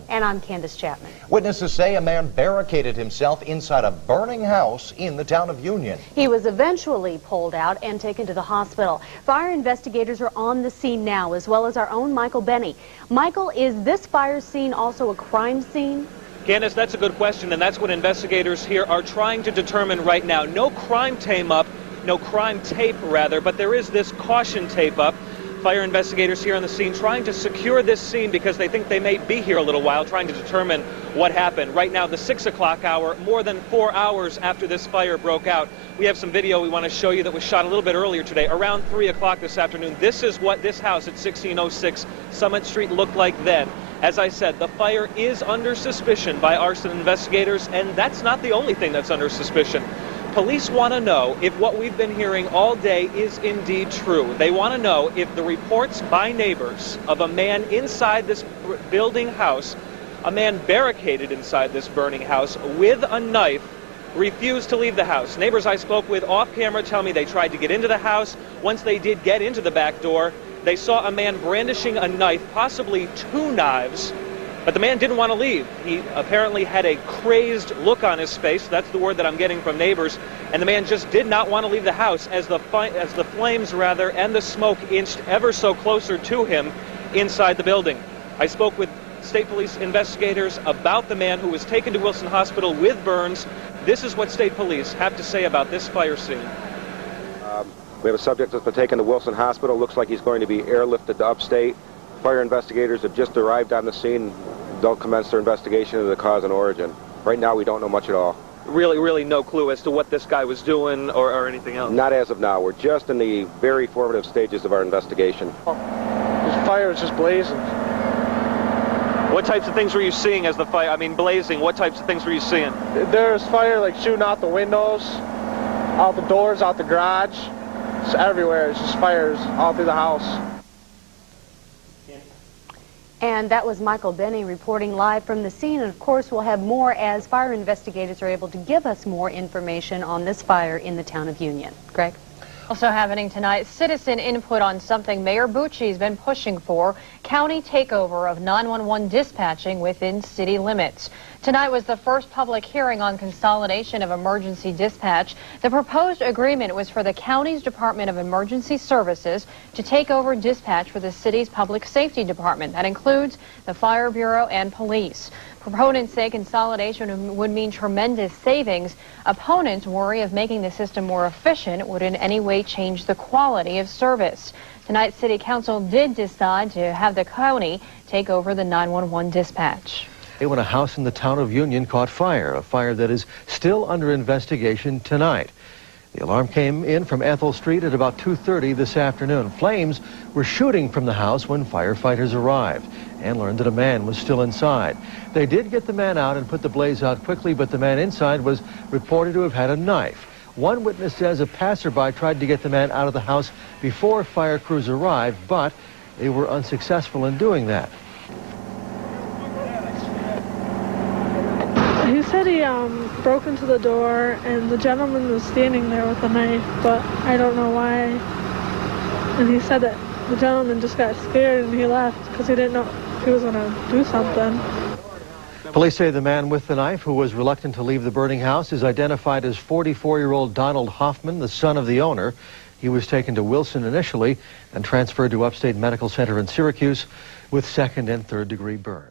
Arson. And I'm Candace Chapman. Witnesses say a man barricaded himself inside a burning house in the town of Union. He was eventually pulled out and taken to the hospital. Fire investigators are on the scene now, as well as our own Michael Benny. Michael, is this fire scene also a crime scene? Candace, that's a good question, and that's what investigators here are trying to determine right now. No crime tape, but there is this caution tape up. Fire investigators here on the scene trying to secure this scene because they think they may be here a little while, trying to determine what happened. Right now, the 6 o'clock hour, more than 4 hours after this fire broke out. We have some video we want to show you that was shot a little bit earlier today, around 3 o'clock this afternoon. This is what this house at 1606 Summit Street looked like then. As I said, the fire is under suspicion by arson investigators, and that's not the only thing that's under suspicion. Police want to know if what we've been hearing all day is indeed true. They want to know if the reports by neighbors of a man inside this building house, a man barricaded inside this burning house with a knife, refused to leave the house. Neighbors I spoke with off camera tell me they tried to get into the house. Once they did get into the back door, they saw a man brandishing a knife, possibly 2 knives. But the man didn't want to leave. He apparently had a crazed look on his face. That's the word that I'm getting from neighbors. And the man just did not want to leave the house as the flames and the smoke inched ever so closer to him inside the building. I spoke with state police investigators about the man who was taken to Wilson Hospital with burns. This is what state police have to say about this fire scene. We have a subject that's been taken to Wilson Hospital. Looks like he's going to be airlifted to upstate. Fire investigators have just arrived on the scene. They'll commence their investigation of the cause and origin. Right now, we don't know much at all. Really no clue as to what this guy was doing or anything else? Not as of now. We're just in the very formative stages of our investigation. This fire is just blazing. What types of things were you seeing as the fire, blazing? What types of things were you seeing? There's fire like shooting out the windows, out the doors, out the garage. It's everywhere. It's just fires all through the house. And that was Michael Benny reporting live from the scene. And of course, we'll have more as fire investigators are able to give us more information on this fire in the town of Union. Greg? Also happening tonight, citizen input on something Mayor Bucci's been pushing for, county takeover of 911 dispatching within city limits. Tonight was the first public hearing on consolidation of emergency dispatch. The proposed agreement was for the county's Department of Emergency Services to take over dispatch for the city's public safety department. That includes the Fire Bureau and police. Proponents say consolidation would mean tremendous savings. Opponents worry of making the system more efficient would in any way change the quality of service. Tonight, City Council did decide to have the county take over the 911 dispatch. When a house in the town of Union caught fire, a fire that is still under investigation tonight. The alarm came in from Ethel Street at about 2:30 this afternoon. Flames were shooting from the house when firefighters arrived and learned that a man was still inside. They did get the man out and put the blaze out quickly, but the man inside was reported to have had a knife. One witness says a passerby tried to get the man out of the house before fire crews arrived, but they were unsuccessful in doing that. He said he broke into the door and the gentleman was standing there with a knife, but I don't know why. And he said that the gentleman just got scared and he left because he didn't know if he was going to do something. Police say the man with the knife, who was reluctant to leave the burning house, is identified as 44-year-old Donald Hoffman, the son of the owner. He was taken to Wilson initially and transferred to Upstate Medical Center in Syracuse with 2nd and 3rd degree burns.